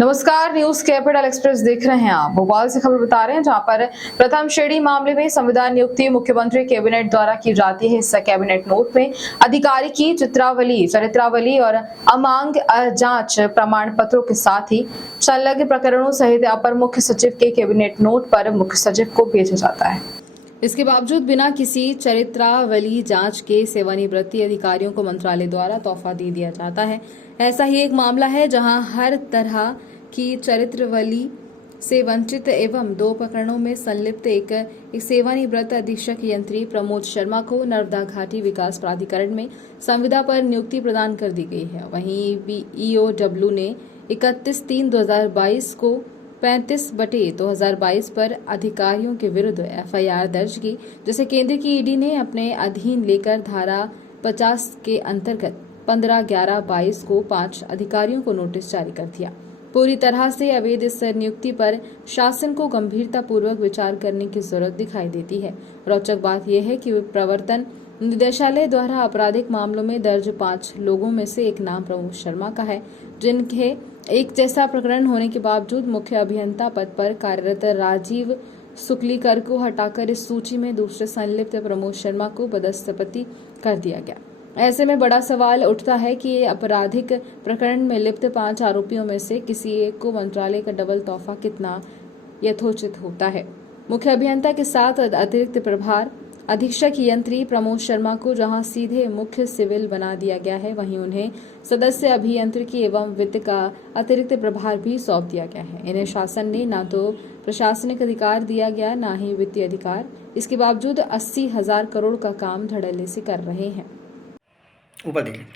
नमस्कार, news capital express देख रहे हैं आप। भोपाल से खबर बता रहे हैं, जहां पर प्रथम श्रेणी मामले में संविधान नियुक्ति मुख्यमंत्री कैबिनेट द्वारा की जाती है। इस कैबिनेट नोट में अधिकारी की चरित्रावली और अमांग जांच प्रमाण पत्रों के साथ ही संलग्न प्रकरणों सहित अपर मुख्य सचिव के कैबिनेट नोट पर मुख्य सचिव को भेजा जाता है। इसके बावजूद बिना किसी चरित्रावली जांच के सेवानिवृत्ति अधिकारियों को मंत्रालय द्वारा तोहफा दे दिया जाता है। ऐसा ही एक मामला है जहां हर तरह की चरित्रावली से वंचित एवं 2 प्रकरणों में संलिप्त एक सेवानिवृत्त अधीक्षक यंत्री प्रमोद शर्मा को नर्मदा घाटी विकास प्राधिकरण में संविदा पर नियुक्ति प्रदान कर दी गई है। वहीं ईओडब्ल्यू ने 31/3/2022 को 35/2022 पर अधिकारियों के विरुद्ध एफआईआर दर्ज की, जिसे केंद्र की ईडी ने अपने अधीन लेकर धारा 50 के अंतर्गत 15/11/22 को 5 अधिकारियों को नोटिस जारी कर दिया। पूरी तरह से अवैध इस नियुक्ति पर शासन को गंभीरतापूर्वक विचार करने की जरूरत दिखाई देती है। रोचक बात यह है कि प्रवर्तन निदेशालय द्वारा आपराधिक मामलों में दर्ज 5 लोगों में से एक नाम प्रमोद शर्मा का है, जिनके एक जैसा प्रकरण होने के बावजूद मुख्य अभियंता पद पर कार्यरत राजीव सुकलीकर को हटाकर इस सूची में दूसरे संलिप्त प्रमोद शर्मा को पदस्थापित कर दिया गया। ऐसे में बड़ा सवाल उठता है कि आपराधिक प्रकरण में लिप्त 5 आरोपियों में से किसी एक को मंत्रालय का डबल तोहफा कितना यथोचित होता है। मुख्य अभियंता के साथ अतिरिक्त प्रभार अधीक्षक यंत्री प्रमोद शर्मा को जहां सीधे मुख्य सिविल बना दिया गया है, वहीं उन्हें सदस्य अभियंत्रिकी एवं वित्त का अतिरिक्त प्रभार भी सौंप दिया गया है। इन्हें शासन ने न तो प्रशासनिक अधिकार दिया गया, न ही वित्तीय अधिकार। इसके बावजूद 80,000 करोड़ का काम धड़ल्ले से कर रहे हैं। ऊपर देखिए,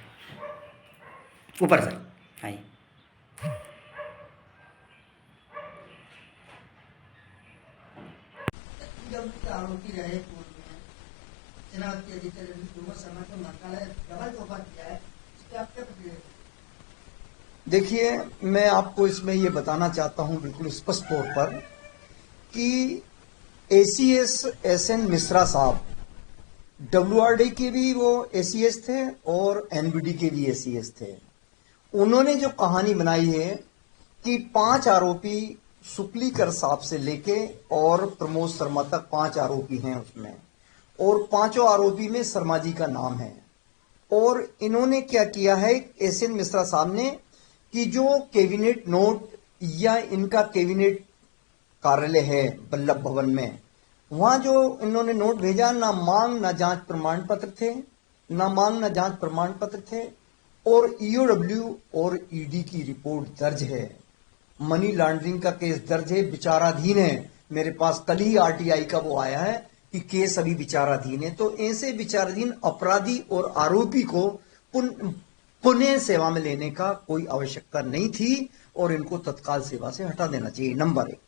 ऊपर सर। हाँ, जब आरोपी रहे पूर्व में चुनाव के अधिकारी प्रमोद शर्मा को मंत्रालय डबल तोहफा दिया है, इस पर आप क्या प्रतिक्रिया? देखिए, मैं आपको इसमें ये बताना चाहता हूं बिल्कुल स्पष्ट तौर पर कि एसीएस एसएन मिश्रा साहब डब्ल्यूआरडी के भी वो एसीएस थे और एनबीडी के भी एसीएस थे। उन्होंने जो कहानी बनाई है कि 5 आरोपी सुकलीकर साहब से लेके और प्रमोद शर्मा तक 5 आरोपी हैं उसमें, और 5 आरोपी में शर्मा जी का नाम है। और इन्होंने क्या किया है एसएन मिश्रा साहब ने कि जो कैबिनेट नोट या इनका कैबिनेट कार्यालय है वल्लभ भवन में, वहां जो इन्होंने नोट भेजा, ना मांग ना जांच प्रमाण पत्र थे, ना मांग ना जांच प्रमाण पत्र थे, और ईओडब्ल्यू और ईडी की रिपोर्ट दर्ज है, मनी लॉन्ड्रिंग का केस दर्ज है, विचाराधीन है। मेरे पास कल ही आरटीआई का वो आया है कि केस अभी विचाराधीन है। तो ऐसे विचाराधीन अपराधी और आरोपी को पुनः सेवा में लेने का कोई आवश्यकता नहीं थी और इनको तत्काल सेवा से हटा देना चाहिए। नंबर 1।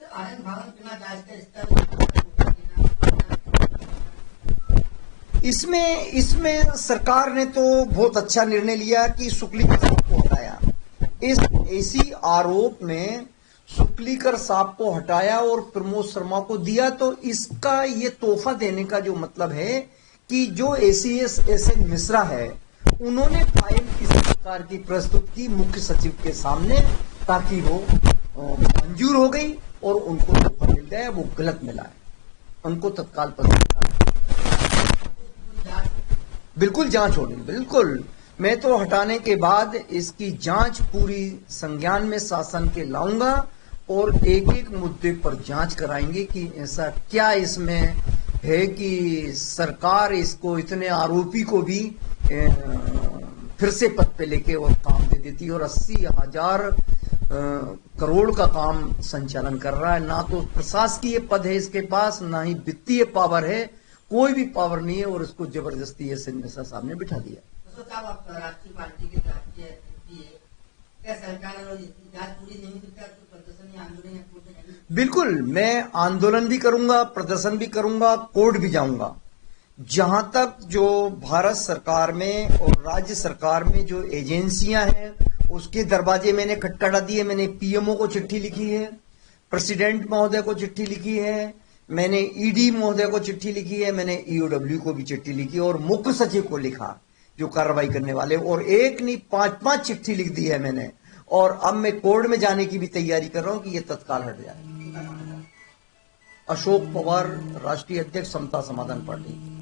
आनंद भागन बिना जांच के इसमें सरकार ने तो बहुत अच्छा निर्णय लिया कि सुकलीकर साहब को हटाया। इसी आरोप में सुकलीकर साहब को हटाया और प्रमोद शर्मा को दिया। तो इसका ये तोहफा देने का जो मतलब है कि जो एसीएस एसएन मिश्रा है, उन्होंने फाइल किसी प्रकार की प्रस्तुत की मुख्य सचिव के सामने, ताकि वो मंजूर हो गई और उनको तोहफा मिल गया। वो गलत मिला है, उनको तत्काल पता। बिल्कुल जांच होनी, बिल्कुल। मैं तो हटाने के बाद इसकी जांच पूरी संज्ञान में शासन के लाऊंगा और एक एक मुद्दे पर जांच कराएंगे कि ऐसा क्या इसमें है कि सरकार इसको इतने आरोपी को भी फिर से पद पे लेके और काम दे देती और 80,000 करोड़ का काम संचालन कर रहा है। ना तो प्रशासकीय पद है इसके पास, ना ही वित्तीय पावर है, कोई भी पावर नहीं है, और इसको जबरदस्ती एसएन मिश्रा साहब ने बिठा दिया। राष्ट्रीय पार्टी की क्या सरकार जांच पूरी नहीं तो क्या प्रदर्शन या आंदोलन या कोर्ट में? बिल्कुल, मैं आंदोलन भी करूंगा, प्रदर्शन भी करूंगा, कोर्ट भी जाऊंगा। जहां तक जो भारत सरकार में और राज्य सरकार में जो एजेंसियां हैं, उसके दरवाजे मैंने खटखटा दिए। मैंने पीएमओ को चिट्ठी लिखी है, प्रेसिडेंट महोदय को चिट्ठी लिखी है, मैंने ईडी महोदय को चिट्ठी लिखी है, मैंने ईओडब्ल्यू को भी चिट्ठी लिखी और मुख्य सचिव को लिखा जो कार्रवाई करने वाले, और एक नहीं 5-5 चिट्ठी लिख दी है मैंने। और अब मैं कोर्ट में जाने की भी तैयारी कर रहा हूं कि ये तत्काल हट जाए। अशोक पवार, राष्ट्रीय अध्यक्ष समता समाधान पार्टी।